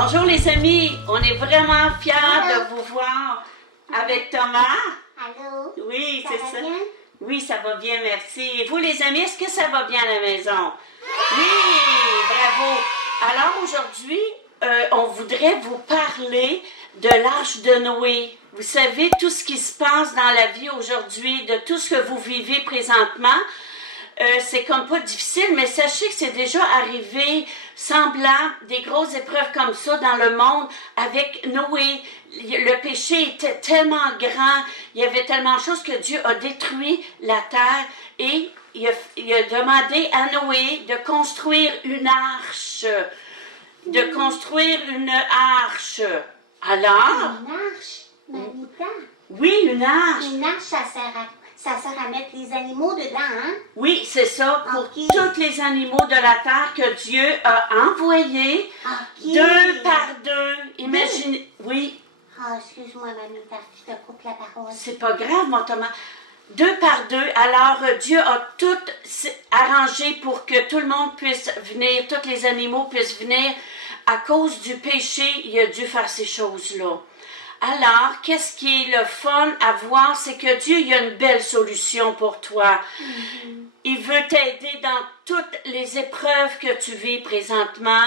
Bonjour les amis, on est vraiment fiers de vous voir avec Thomas. Allô? Oui, c'est ça. Bien? Oui, ça va bien, merci. Et vous les amis, est-ce que ça va bien à la maison? Oui, bravo. Alors aujourd'hui, on voudrait vous parler de l'Arche de Noé. Vous savez, tout ce qui se passe dans la vie aujourd'hui, de tout ce que vous vivez présentement, c'est comme pas difficile, mais sachez que c'est déjà arrivé semblant des grosses épreuves comme ça dans le monde avec Noé. Le péché était tellement grand, il y avait tellement de choses que Dieu a détruit la terre et il a demandé à Noé de construire une arche. Alors? Une arche, Mamita. Oui, une arche. Une arche, ça sert à mettre les animaux dedans, hein? Oui, c'est ça, pour Ok. tous les animaux de la terre que Dieu a envoyés, Ok. 2 par 2. Imaginez, oui, Ah, excuse-moi, Mamita, je te coupe la parole. c'est pas grave, mon Thomas. 2 par 2. Alors, Dieu a tout arrangé pour que tout le monde puisse venir, tous les animaux puissent venir. À cause du péché, il a dû faire ces choses-là. Alors, qu'est-ce qui est le fun à voir, c'est que Dieu, il a une belle solution pour toi. Il veut t'aider dans toutes les épreuves que tu vis présentement.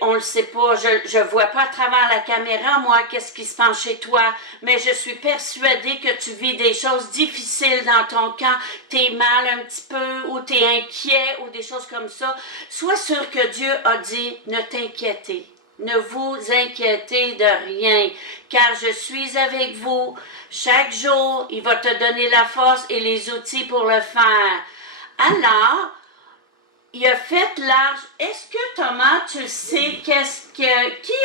On ne le sait pas, je ne vois pas à travers la caméra, moi, qu'est-ce qui se passe chez toi, mais je suis persuadée que tu vis des choses difficiles dans ton cœur. Tu es mal un petit peu, ou tu es inquiet, ou des choses comme ça. Sois sûr que Dieu a dit, ne t'inquiétez. Ne vous inquiétez de rien, car je suis avec vous. Chaque jour, il va te donner la force et les outils pour le faire. Alors, il a fait l'arche. Est-ce que Thomas, tu sais, qui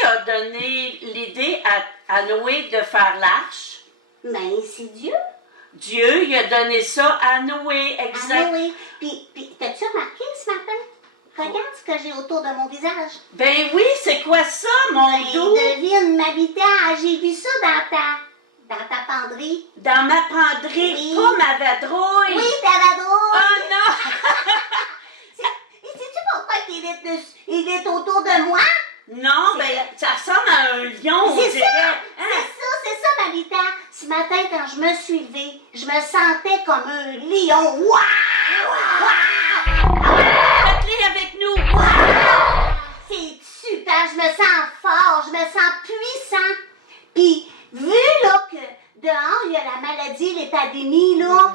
a donné l'idée à Noé de faire l'arche? Ben, c'est Dieu. Dieu, il a donné ça à Noé, exact. Ah oui. Puis t'as-tu remarqué ce matin? Regarde ce que j'ai autour de mon visage. Ben oui, c'est quoi ça, mon doux? Devine, Mamita, j'ai vu ça dans ta penderie. Dans ma penderie, Oui. pas ma vadrouille. Oui, ta vadrouille. Oh non! Et sais-tu pourquoi il est autour de moi? Non, ben, ça ressemble à un lion, on C'est dirait. ça, Hein? c'est ça, Mamita. Ce matin, quand je me suis levée, je me sentais comme un lion. Waouh! Faites-les avec nous. C'est super, je me sens fort, je me sens puissant. Puis, vu là que dehors, il y a la maladie, l'épidémie, là.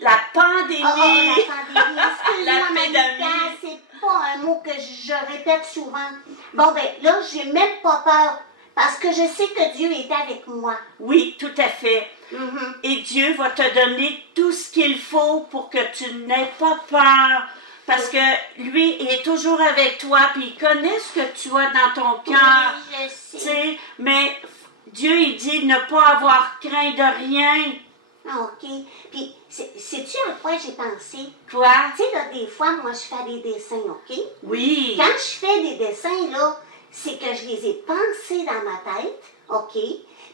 La pandémie. Oh, la pandémie, excuse-moi, La Mamita, pédamie. c'est pas un mot que je répète souvent. Bon, ben là, j'ai même pas peur, parce que je sais que Dieu est avec moi. Oui, tout à fait. Mhm. Et Dieu va te donner tout ce qu'il faut pour que tu n'aies pas peur. Parce que lui, il est toujours avec toi, puis il connaît ce que tu as dans ton cœur. Oui, je Tu sais. sais, mais Dieu, il dit ne pas avoir craint de rien. Ah, OK. Puis, sais-tu à quoi j'ai pensé? Quoi? Tu sais, là, des fois, moi, je fais des dessins, OK? Oui. Quand je fais des dessins, là, c'est que je les ai pensés dans ma tête, OK?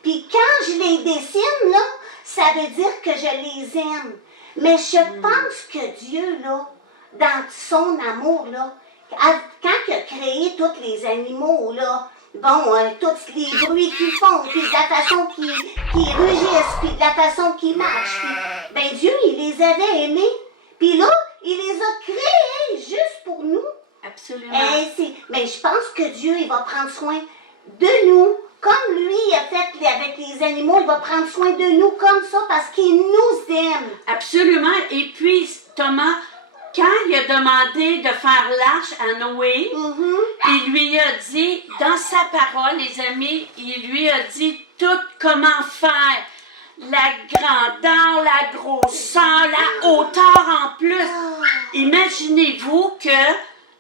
Puis quand je les dessine, là, ça veut dire que je les aime. Mais je pense que Dieu, là, dans son amour, là, quand il a créé tous les animaux, là, bon, tous les bruits qu'ils font, puis de la façon qu'ils rugissent, puis de la façon qu'ils marchent, puis, ben Dieu, il les avait aimés. Puis là, il les a créés juste pour nous. Absolument. Mais je pense que Dieu, il va prendre soin de nous. Comme lui a fait avec les animaux, il va prendre soin de nous comme ça parce qu'il nous aime. Absolument. Et puis, Thomas, quand il a demandé de faire l'arche à Noé, il lui a dit, dans sa parole, les amis, il lui a dit tout comment faire. La grandeur, la grosseur, la hauteur en plus. Imaginez-vous que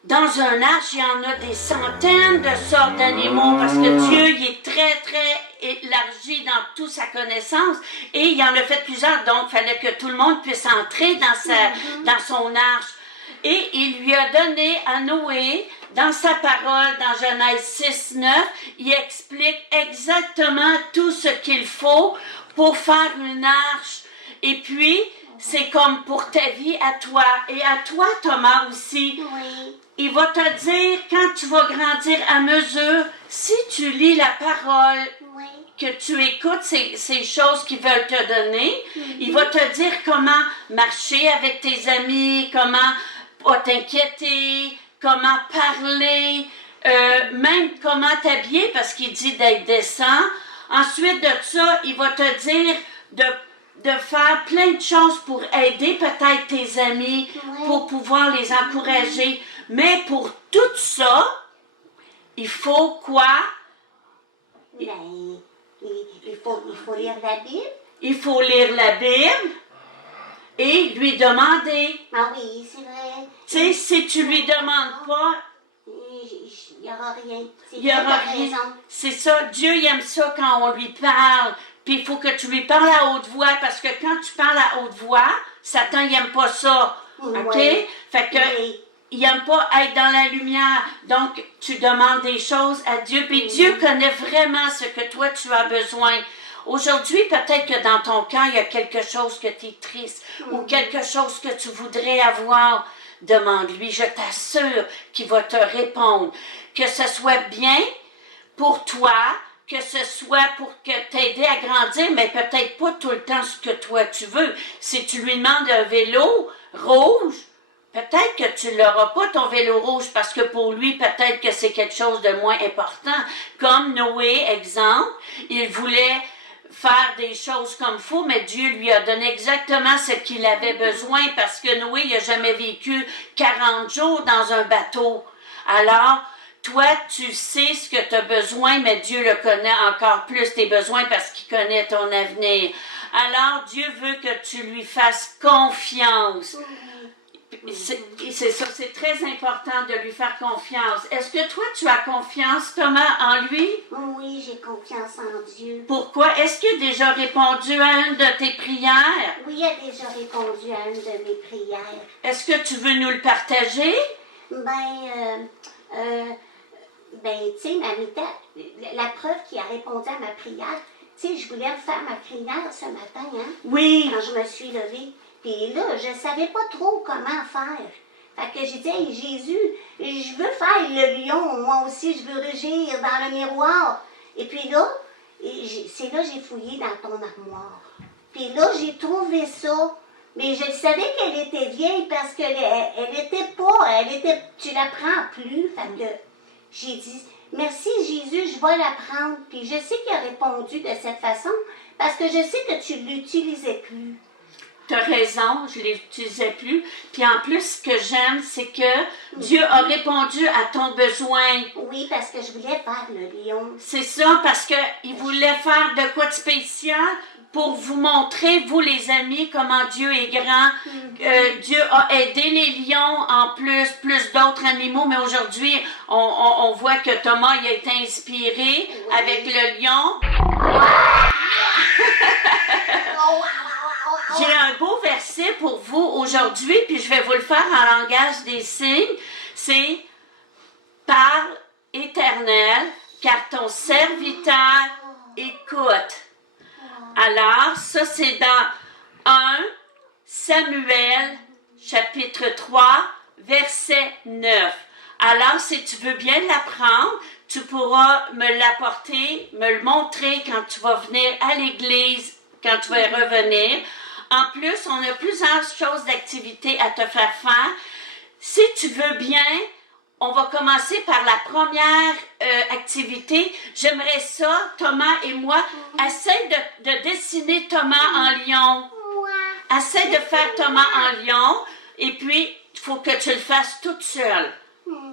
dans un arche, il y en a des centaines de sortes d'animaux parce que Dieu il est très, très élargi dans toute sa connaissance et il en a fait plusieurs, donc il fallait que tout le monde puisse entrer dans son arche. Et il lui a donné à Noé, dans sa parole, dans Genèse 6, 9, il explique exactement tout ce qu'il faut pour faire une arche. Et puis, c'est comme pour ta vie à toi. Et à toi, Thomas, aussi. Oui. Il va te dire, quand tu vas grandir à mesure, si tu lis la parole, Oui. que tu écoutes ces choses qu'ils veulent te donner, il va te dire comment marcher avec tes amis, comment pas t'inquiéter, comment parler, même comment t'habiller, parce qu'il dit d'être décent. Ensuite de ça, il va te dire de faire plein de choses pour aider peut-être tes amis, pour pouvoir les encourager. Mais pour tout ça, il faut quoi? Ben, il faut lire la Bible. Il faut lire la Bible et lui demander. Ah oui, c'est vrai. Tu sais, si tu lui demandes pas, Il n'y aura rien. il n'y aura rien. C'est ça, Dieu il aime ça quand on lui parle. Puis il faut que tu lui parles à haute voix, parce que quand tu parles à haute voix, Satan il n'aime pas ça. OK? Oui. Fait que Oui. il n'aime pas être dans la lumière. Donc, tu demandes des choses à Dieu. Puis Dieu connaît vraiment ce que toi, tu as besoin. Aujourd'hui, peut-être que dans ton cœur, il y a quelque chose que tu es triste ou quelque chose que tu voudrais avoir. Demande-lui, je t'assure qu'il va te répondre. Que ce soit bien pour toi, que ce soit pour que t'aider à grandir, mais peut-être pas tout le temps ce que toi tu veux. Si tu lui demandes un vélo rouge, peut-être que tu l'auras pas ton vélo rouge parce que pour lui, peut-être que c'est quelque chose de moins important. Comme Noé, exemple, il voulait faire des choses comme il faut, mais Dieu lui a donné exactement ce qu'il avait besoin parce que Noé n'a jamais vécu 40 jours dans un bateau. Alors, toi, tu sais ce que tu as besoin, mais Dieu le connaît encore plus tes besoins parce qu'il connaît ton avenir. Alors, Dieu veut que tu lui fasses confiance. C'est ça, c'est très important de lui faire confiance. Est-ce que toi, tu as confiance, Thomas, en lui? Oui, j'ai confiance en Dieu. Pourquoi? Est-ce qu'il a déjà répondu à une de tes prières? Oui, il a déjà répondu à une de mes prières. Est-ce que tu veux nous le partager? Tu sais, la preuve qu'il a répondu à ma prière, tu sais, je voulais faire ma prière ce matin, hein? Oui. Quand je me suis levée. Puis là, je ne savais pas trop comment faire. Fait que j'ai dit, hey, Jésus, je veux faire le lion, moi aussi, je veux rugir dans le miroir. Et puis là, c'est là que j'ai fouillé dans ton armoire. Puis là, j'ai trouvé ça. Mais je savais qu'elle était vieille parce que elle était pas, tu la prends plus. Fait que j'ai dit, merci Jésus, je vais la prendre. Puis je sais qu'il a répondu de cette façon parce que je sais que tu ne l'utilisais plus. Tu as raison, je ne l'utilisais plus. Puis en plus, ce que j'aime, c'est que Dieu a répondu à ton besoin. Oui, parce que je voulais faire le lion. C'est ça, parce qu'il voulait faire de quoi de spécial pour vous montrer, vous les amis, comment Dieu est grand. Dieu a aidé les lions en plus d'autres animaux, mais aujourd'hui, on voit que Thomas il a été inspiré avec le lion. J'ai un beau verset pour vous aujourd'hui, puis je vais vous le faire en langage des signes. C'est « Parle, Éternel, car ton serviteur écoute. » Alors, ça c'est dans 1 Samuel, chapitre 3, verset 9. Alors, si tu veux bien l'apprendre, tu pourras me l'apporter, me le montrer quand tu vas venir à l'église, quand tu vas revenir. En plus, on a plusieurs choses d'activités à te faire faire. Si tu veux bien, on va commencer par la première activité. J'aimerais ça, Thomas et moi, essaie de dessiner Thomas en lion. Essaie de faire Thomas en lion. Et puis, il faut que tu le fasses toute seule.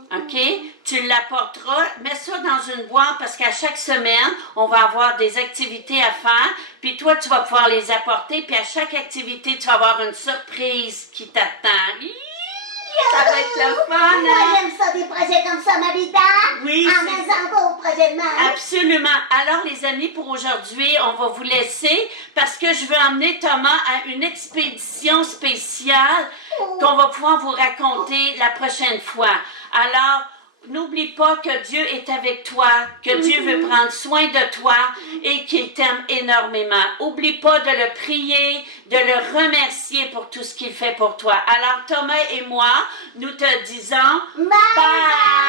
OK? Tu l'apporteras, mets ça dans une boîte parce qu'à chaque semaine, on va avoir des activités à faire. Puis toi, tu vas pouvoir les apporter. Puis à chaque activité, tu vas avoir une surprise qui t'attend. Ça va être le fun, hein? Moi, j'aime ça, des projets comme ça, Mabita. Oui. En maison, pas au projet de main. Absolument. Alors, les amis, pour aujourd'hui, on va vous laisser parce que je veux emmener Thomas à une expédition spéciale qu'on va pouvoir vous raconter la prochaine fois. Alors, n'oublie pas que Dieu est avec toi, que Dieu veut prendre soin de toi et qu'il t'aime énormément. Oublie pas de le prier, de le remercier pour tout ce qu'il fait pour toi. Alors Thomas et moi, nous te disons Bye!